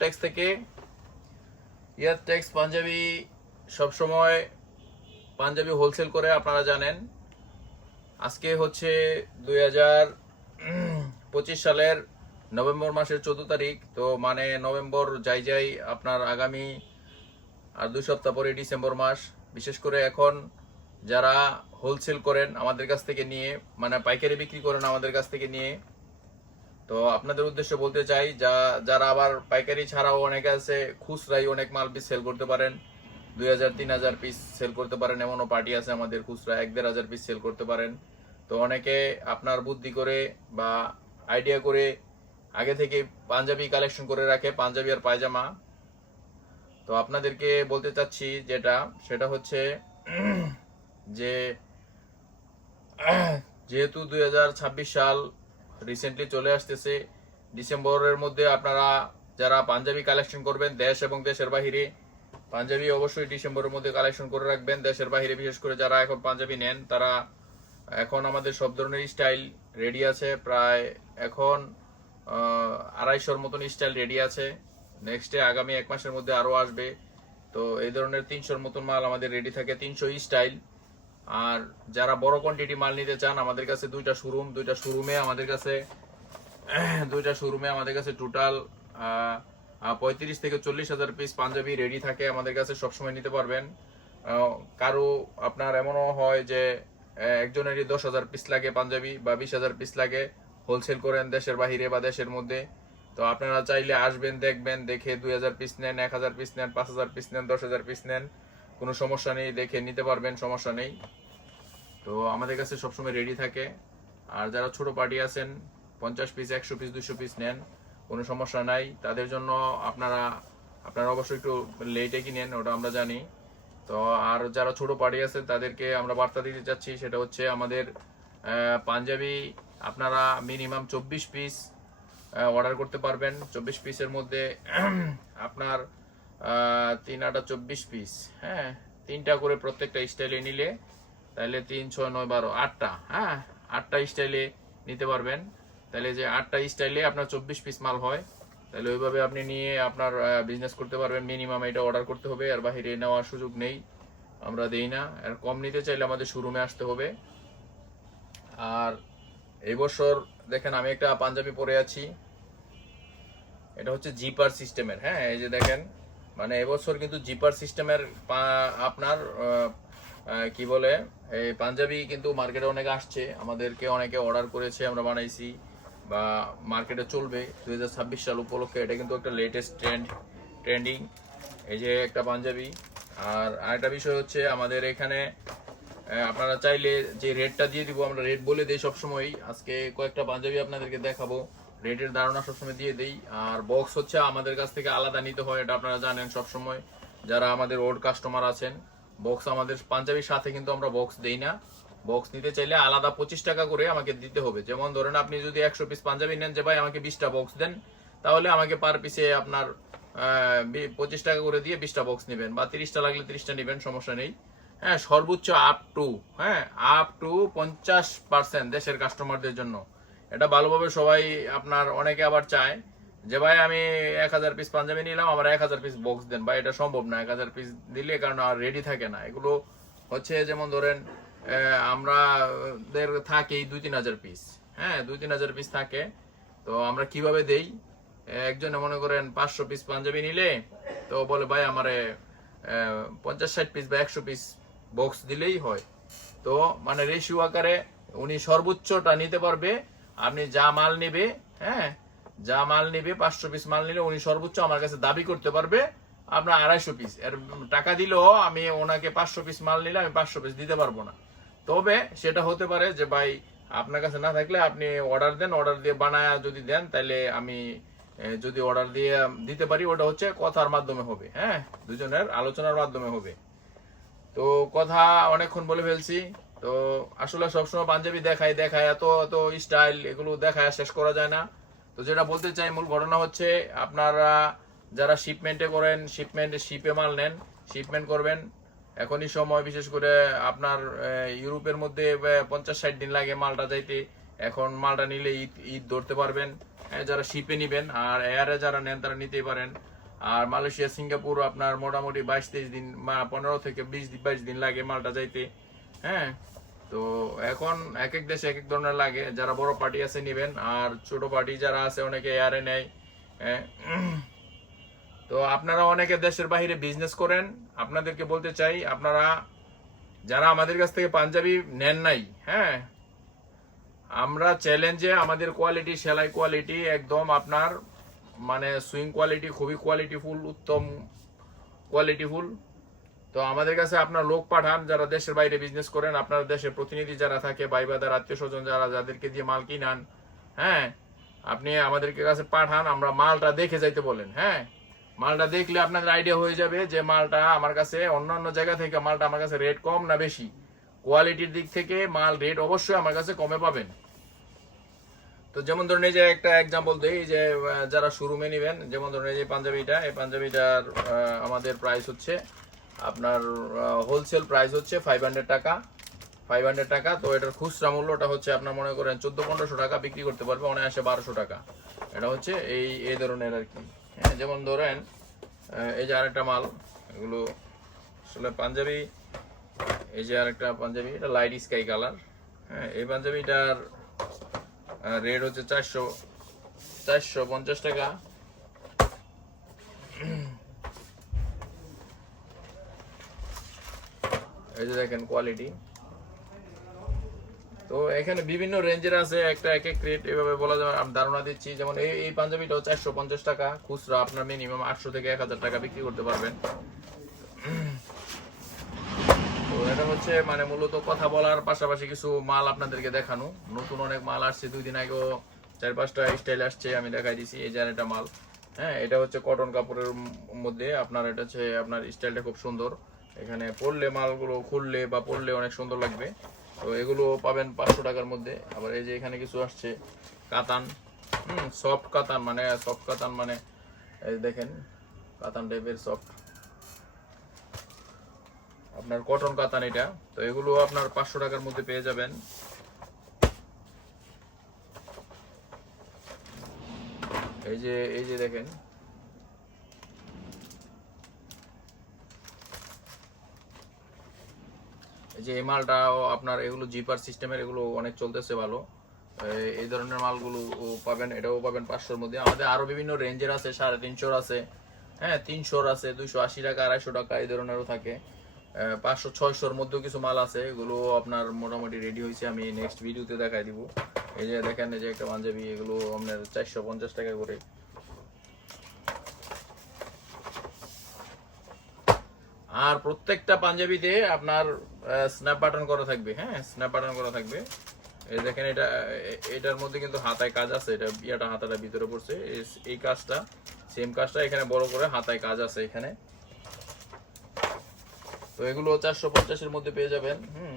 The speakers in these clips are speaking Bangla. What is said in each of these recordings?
টেক্স থেকে। ইয়ার টেক্স পাঞ্জাবি সবসময় পাঞ্জাবি হোলসেল করে আপনারা জানেন। আজকে হচ্ছে দুই হাজার পঁচিশ সালের নভেম্বর মাসের চোদ্দ তারিখ, তো মানে নভেম্বর যাই যাই আপনার আগামী আর দুই সপ্তাহ পরে ডিসেম্বর মাস। বিশেষ করে এখন যারা হোলসেল করেন আমাদের কাছ থেকে নিয়ে মানে পাইকারি বিক্রি করেন আমাদের কাছ থেকে নিয়ে তো আপনাদের উদ্দেশ্যে বলতে চাই, যা, যারা আবার পাইকারি ছাড়াও অনেকে আছে, খুচরাই অনেক মাল পিস সেল করতে পারেন। দুই হাজার, তিন হাজার পিস সেল করতে পারেন, এমনও পার্টি আছে আমাদের খুচরা, এক দেড় হাজার পিস সেল করতে পারেন। তো অনেকে আপনার বুদ্ধি করে বা আইডিয়া করে আগে থেকে পাঞ্জাবি কালেকশন করে রাখে, পাঞ্জাবি আর পায়জামা। তো আপনাদেরকে বলতে চাচ্ছি যেটা, সেটা হচ্ছে যে, যেহেতু দুই হাজার ছাব্বিশ সাল রিসেন্টলি চলে আসতেছে। ডিসেম্বরের মধ্যে আপনারা যারা পাঞ্জাবি কালেকশন করবেন, দেশ এবং দেশের বাহিরে পাঞ্জাবি অবশ্যই ডিসেম্বরের মধ্যে কালেকশন করে রাখবেন। দেশের বাহিরে বিশেষ করে যারা এখন পাঞ্জাবি নেন, তারা এখন আমাদের সব ধরনের স্টাইল রেডি আছে। প্রায় এখন আড়াইশোর মতন স্টাইল রেডি আছে। নেক্সটে আগামী এক মাসের মধ্যে আরও আসবে। তো এই ধরনের তিনশোর মতন মাল আমাদের রেডি থাকে। তিনশো স্টাইল আর যারা বড় কোয়ান্টিটি মাল নিতে চান, আমাদের কাছে দুইটা শোরুম দুইটা শোরুমে আমাদের কাছে, দুইটা শোরুমে আমাদের কাছে টোটাল পঁয়ত্রিশ থেকে চল্লিশ হাজার পিস পাঞ্জাবি রেডি থাকে, আমাদের কাছে সবসময় নিতে পারবেন। কারও আপনার এমনও হয় যে একজনেরই দশ হাজার পিস লাগে পাঞ্জাবি বা বিশ হাজার পিস লাগে হোলসেল করেন দেশের বাহিরে বা দেশের মধ্যে। তো আপনারা চাইলে আসবেন, দেখবেন, দেখে দুই হাজার পিস নেন, এক হাজার পিস নেন, পাঁচ হাজার পিস নেন, দশ হাজার পিস নেন। কোনো সমস্যা নেই, দেখে নিতে পারবেন, সমস্যা নেই। তো আমাদের কাছে সবসময় রেডি থাকে। আর যারা ছোট পার্টি আছেন, পঞ্চাশ পিস একশো পিস দুশো পিস নেন, কোনো সমস্যা নাই। তাদের জন্য আপনারা আপনারা অবশ্যই একটু লেটে কিনেন, ওটা আমরা জানি। তো আর যারা ছোট পার্টি আছেন, তাদেরকে আমরা বার্তা দিতে চাচ্ছি, সেটা হচ্ছে আমাদের পাঞ্জাবি আপনারা মিনিমাম চব্বিশ পিস অর্ডার করতে পারবেন। চব্বিশ পিসের মধ্যে আপনার তিন আটা চব্বিশ পিস হ্যাঁ? তিনটা করে প্রত্যেকটা স্টাইলে নিলে তাহলে তিন, ছয়, নয়, বারো, আটটা হ্যাঁ? আটটা স্টাইলে নিতে পারবেন। তাহলে যে আটটা স্টাইলে আপনার চব্বিশ পিস মাল হয়, তাহলে ওইভাবে আপনি নিয়ে আপনার বিজনেস করতে পারবেন। মিনিমাম এটা অর্ডার করতে হবে আর বাহিরে নেওয়ার সুযোগ নেই। আমরা দেই না। আর কম নিতে চাইলে আমাদের শোরুমে আসতে হবে। আর এই বছর দেখেন আমি একটা পাঞ্জাবি পরে আছি। এটা হচ্ছে জিপার সিস্টেমের হ্যাঁ? এই যে দেখেন মানে এবছর কিন্তু জিপার সিস্টেমের আপনার কি বলে, এই পাঞ্জাবি কিন্তু মার্কেটে অনেক আসছে। আমাদেরকে অনেকে অর্ডার করেছে, আমরা বানাইছি বা মার্কেটে চলবে। দু হাজার ছাব্বিশ সাল উপলক্ষে এটা কিন্তু একটা লেটেস্ট ট্রেন্ড ট্রেন্ডিং এই যে একটা পাঞ্জাবি। আর আরেকটা বিষয় হচ্ছে আমাদের এখানে আপনারা চাইলে যে রেটটা দিয়ে দিব, আমরা রেট বলে দেই সবসময় আজকে কয়েকটা পাঞ্জাবি আপনাদেরকে দেখাবো। রেটের ধারণা সবসময় দিয়ে দেই। আর বক্স হচ্ছে আমাদের কাছ থেকে আলাদা নিতে হয়, এটা আপনারা জানেন সবসময়। যারা আমাদের ওল্ড কাস্টমার আছেন বক্স আমাদের পাঞ্জাবির সাথে কিন্তু আমরা বক্স দেই না। বক্স নিতে চাইলে আলাদা পঁচিশ টাকা করে আমাকে দিতে হবে। যেমন ধরেন আপনি যদি একশো পিস পাঞ্জাবি নেন যে ভাই আমাকে বিশটা বক্স দেন, তাহলে আমাকে পার পিসে আপনার পঁচিশ টাকা করে দিয়ে বিশটা বক্স নেবেন বা তিরিশটা লাগলে তিরিশটা নেবেন, সমস্যা নেই। হ্যাঁ সর্বোচ্চ আপ টু হ্যাঁ আপ টু পঞ্চাশ পার্সেন্ট দেশের কাস্টমারদের জন্য। এটা ভালোভাবে সবাই আপনার অনেকে আবার চায় যে, ভাই, আমি এক হাজার পিস পাঞ্জাবি নিলাম, আমার এক হাজার পিস বক্স দেন। ভাই, এটা সম্ভব না, এক হাজার পিস দিলে কারণ আর রেডি থাকে না। এগুলো হচ্ছে যেমন ধরেন আমরা দের থাকে দুই তিন হাজার পিস হ্যাঁ দুই তিন হাজার পিস থাকে। তো আমরা কীভাবে দেই? একজনে মনে করেন পাঁচশো পিস পাঞ্জাবি নিলে, তো বলে, ভাই, আমারে পঞ্চাশ ষাট পিস বা একশো পিস বক্স দিলেই হয়। তো মানে রেশিও আকারে উনি সর্বোচ্চটা নিতে পারবে। আপনি যা মাল নেবে হ্যাঁ যা মাল নেবে, পাঁচশো পিস মাল নিলে উনি সর্বোচ্চ আমার কাছে দাবি করতে পারবে, আপনার আড়াইশো পিস এর টাকা দিলেও আমি ওনাকে পাঁচশো পিস মাল নিলে আমি পাঁচশো পিস দিতে পারব না। তবে সেটা হতে পারে যে, ভাই, আপনার কাছে না থাকলে আপনি অর্ডার দেন অর্ডার দিয়ে বানায় যদি দেন, তাহলে আমি যদি অর্ডার দিয়ে দিতে পারি, ওটা হচ্ছে কথার মাধ্যমে হবে হ্যাঁ দুজনের আলোচনার মাধ্যমে হবে। তো কথা অনেকক্ষণ বলে ফেলছি। তো আসলে সবসময় পাঞ্জাবি দেখায় দেখায় এত এত স্টাইল এগুলো দেখায় শেষ করা যায় না। তো যেটা বলতে চাই মূল ঘটনা হচ্ছে আপনারা যারা শিপমেন্টে করেন শিপমেন্টে শিপে মাল নেন শিপমেন্ট করবেন। এখনই সময় বিশেষ করে আপনার ইউরোপের মধ্যে পঞ্চাশ ষাট দিন লাগে মালটা যাইতে। এখন মালটা নিলে ঈদ ঈদ ধরতে পারবেন। হ্যাঁ, যারা শিপে নিবেন আর এয়ারে যারা নেন তারা নিতেই পারেন। আর মালয়েশিয়া সিঙ্গাপুর আপনার মোটামুটি বাইশ তেইশ দিন পনেরো থেকে বিশ বাইশ দিন লাগে মালটা যাইতে। হ্যাঁ তো এখন এক এক দেশে এক এক ধরনের লাগে। যারা বড় পার্টি আছে নিবেন, আর ছোট পার্টি যারা আছে অনেকে এয়ারে নেয় হ্যাঁ। তো আপনারা অনেকে দেশের বাইরে বিজনেস করেন। আপনাদেরকে বলতে চাই, আপনারা যারা আমাদের কাছ থেকে পাঞ্জাবি নেন নাই হ্যাঁ আমরা চ্যালেঞ্জে আমাদের কোয়ালিটি সেলাই কোয়ালিটি একদম আপনার মানে সুইং কোয়ালিটি খুবই কোয়ালিটিফুল উত্তম কোয়ালিটিফুল তো আমাদের কাছে আপনার লোক পাঠান, যারা দেশের বাইরে বিজনেস করেন, আপনার দেশের প্রতিনিধি যারা থাকে ভাই বাদার আত্মীয় স্বজন যারা, যাদেরকে দিয়ে মাল কিনান হ্যাঁ? আপনি আমাদেরকে কাছে পাঠান, আমরা মালটা দেখে যাইতে বলেন হ্যাঁ? মালটা দেখলে আপনাদের আইডিয়া হয়ে যাবে যে মালটা আমার কাছে, অন্যান্য জায়গা থেকে মালটা আমার কাছে রেট কম না বেশি? কোয়ালিটির দিক থেকে মাল রেট অবশ্যই আমার কাছে কমে পাবেন। তো যেমন ধরুন, এই যে একটা এক্সাম্পল দিই যে যারা শোরুমে নেবেন, যেমন ধরুন, এই যে পাঞ্জাবিটা, এই পাঞ্জাবিটার আমাদের প্রাইস হচ্ছে আপনার হোলসেল প্রাইস হচ্ছে ফাইভ হান্ড্রেড টাকা। ফাইভ হান্ড্রেড টাকা, তো এটার খুচরা মূল্যটা হচ্ছে আপনার মনে করেন চোদ্দ পনেরোশো টাকা বিক্রি করতে পারবে, অনায়াসে বারোশো টাকা। এটা হচ্ছে এই এই ধরনের আর কি। হ্যাঁ যেমন ধরেন এই যে আরেকটা মাল, এগুলো আসলে পাঞ্জাবি, এই যে আরেকটা পাঞ্জাবি, এটা লাইট স্কাই কালার হ্যাঁ এই পাঞ্জাবিটার রেট হচ্ছে চারশো চারশো পঞ্চাশ টাকা। এই যে দেখেন কোয়ালিটি তো এখানে বিভিন্ন রেঞ্জের আছে, একটা এক এক রেট এভাবে বলা যাবে আমি ধারণা দিচ্ছি, যেমন এই এই পাঞ্জাবিটাও চারশো পঞ্চাশ টাকা, খুচরা আপনার মিনিমাম আটশো থেকে এক হাজার টাকা বিক্রি করতে পারবেন। তো এটা হচ্ছে মানে মূলত কথা বলার পাশাপাশি কিছু মাল আপনাদেরকে দেখানো। নতুন অনেক মাল আসছে, দুই দিন আগেও চার পাঁচটা স্টাইল আসছে, আমি দেখাই দিছি, এই যে একটা মাল। হ্যাঁ এটা হচ্ছে কটন কাপড়ের মধ্যে, আপনার এটা হচ্ছে, আপনার স্টাইলটা খুব সুন্দর। এখানে পড়লে মালগুলো খুললে বা পড়লে অনেক সুন্দর লাগবে। তো এগুলো পাবেন পাঁচশো টাকার মধ্যে। আবার এই যে এখানে কিছু আসছে, কাতান। হুম সফট কাতান মানে সফট কাতান মানে এই দেখেন, কাতান টাইপের সফট আপনার কটন কাতান এটা। তো এগুলো আপনার পাঁচশো টাকার মধ্যে পেয়ে যাবেন। এই যে এই যে দেখেন যে এই মালটাও আপনার এগুলো জিপার সিস্টেমের এগুলো অনেক চলতেছে ভালো। এই- ধরনের মালগুলো পাবেন, এটাও পাবেন পাঁচশোর মধ্যে। আমাদের আরও বিভিন্ন রেঞ্জের আছে, সাড়ে তিনশোর আছে হ্যাঁ তিনশোর আছে, দুইশো আশি টাকা, আড়াইশো টাকা, এই ধরনেরও থাকে। পাঁচশো, ছয়শোর মধ্যেও কিছু মাল আছে, এগুলো আপনার মোটামুটি রেডি হয়েছে, আমি নেক্সট ভিডিওতে দেখাই দিব। এই যে দেখেন যে একটা পাঞ্জাবি, এগুলো আপনার চারশো পঞ্চাশ টাকা করে। আর প্রত্যেকটা পাঞ্জাবিতে আপনার স্ন্যাপ বাটন করা থাকবে হ্যাঁ? স্ন্যাপ বাটন করা থাকবে। এই দেখেন এটা এটার মধ্যে কিন্তু হাতায় কাজ আছে, এটা ইয়াটা হাতাটা ভিতরে পড়ছে। এই- কাজটা সেম কাজটা এখানে বড় করে হাতায় কাজ আছে এখানে। তো এগুলো চারশো পঞ্চাশের মধ্যে পেয়ে যাবেন, হুম।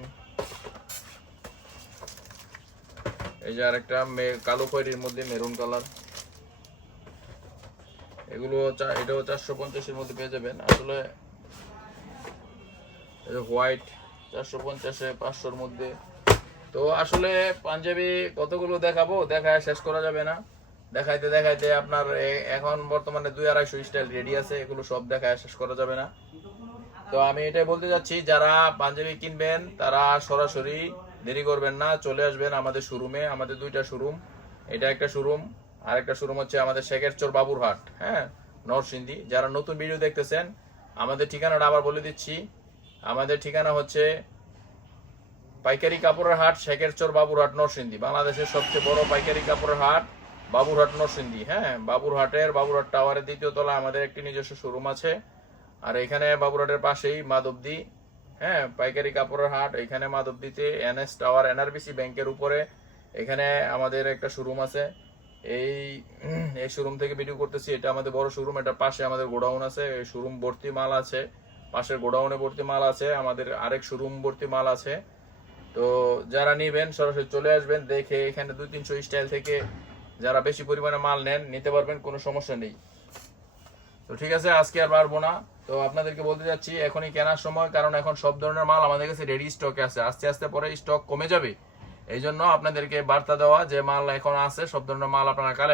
এই যে আরেকটা কালো খয়েরির মধ্যে মেরুন কালার। এগুলো এটাও চারশো পঞ্চাশের মধ্যে পেয়ে যাবেন। আসলে হোয়াইট চারশো পঞ্চাশে পাঁচশোর মধ্যে। তো আসলে পাঞ্জাবি কতগুলো দেখাবো, দেখায় শেষ করা যাবে না। দেখাইতে দেখাইতে আপনার এখন বর্তমানে দুই আড়াইশো স্টাইল রেডি আছে, এগুলো সব দেখায় শেষ করা যাবে না। তো আমি এটাই বলতে যাচ্ছি, যারা পাঞ্জাবি কিনবেন, তারা সরাসরি দেরি করবেন না, চলে আসবেন আমাদের শোরুমে আমাদের দুইটা শোরুম এটা একটা শোরুম আর একটা শোরুম হচ্ছে আমাদের শেখেরচর বাবুরহাট হ্যাঁ নরসিংদী। যারা নতুন ভিডিও দেখতেছেন, আমাদের ঠিকানাটা আবার বলে দিচ্ছি। আমাদের ঠিকানা হচ্ছে পাইকারি কাপড়ের হাট, শেখেরচর, বাবুরহাট, নরসিংদী। বাংলাদেশের সবচেয়ে বড় পাইকারি কাপড়ের হাট, বাবুরহাট, নরসিংদী। হ্যাঁ বাবুরহাটের, বাবুরহাট টাওয়ারের দ্বিতীয় তলায় আমাদের একটি নিজস্ব শোরুম আছে। আর এখানে বাবুরহাটের পাশেই মাধবদী হ্যাঁ পাইকারি কাপড়ের হাট। এখানে মাধবদীতে এনএস টাওয়ার, এনআরবিসি ব্যাংকের উপরে এখানে আমাদের একটা শোরুম আছে। এই এই শোরুম থেকে ভিডিও করতেছি। এটা আমাদের বড় শোরুম এটা পাশে আমাদের গোডাউন আছে। এই শোরুম ভর্তি মাল আছে। পাশের গোডাউনে ভর্তি মাল আছে, আমাদের আরেক শোরুম ভর্তি মাল আছে। তো যারা নিবেন, সরাসরি চলে আসবেন, দেখে এখানে দুই তিনশো স্টাইল থেকে যারা বেশি পরিমাণে মাল নেন, নিতে পারবেন, কোনো সমস্যা নেই। তো ঠিক আছে, আজকে আর পারব না। তো আপনাদেরকে বলতে যাচ্ছি, এখনই কেনার সময়, কারণ এখন সব ধরনের মাল আমাদের কাছে রেডি স্টকে আছে। আস্তে আস্তে পরে স্টক কমে যাবে। এই জন্য আপনাদেরকে বার্তা দেওয়া যে মাল এখন আছে, সব ধরনের মাল আপনারা কালেক্ট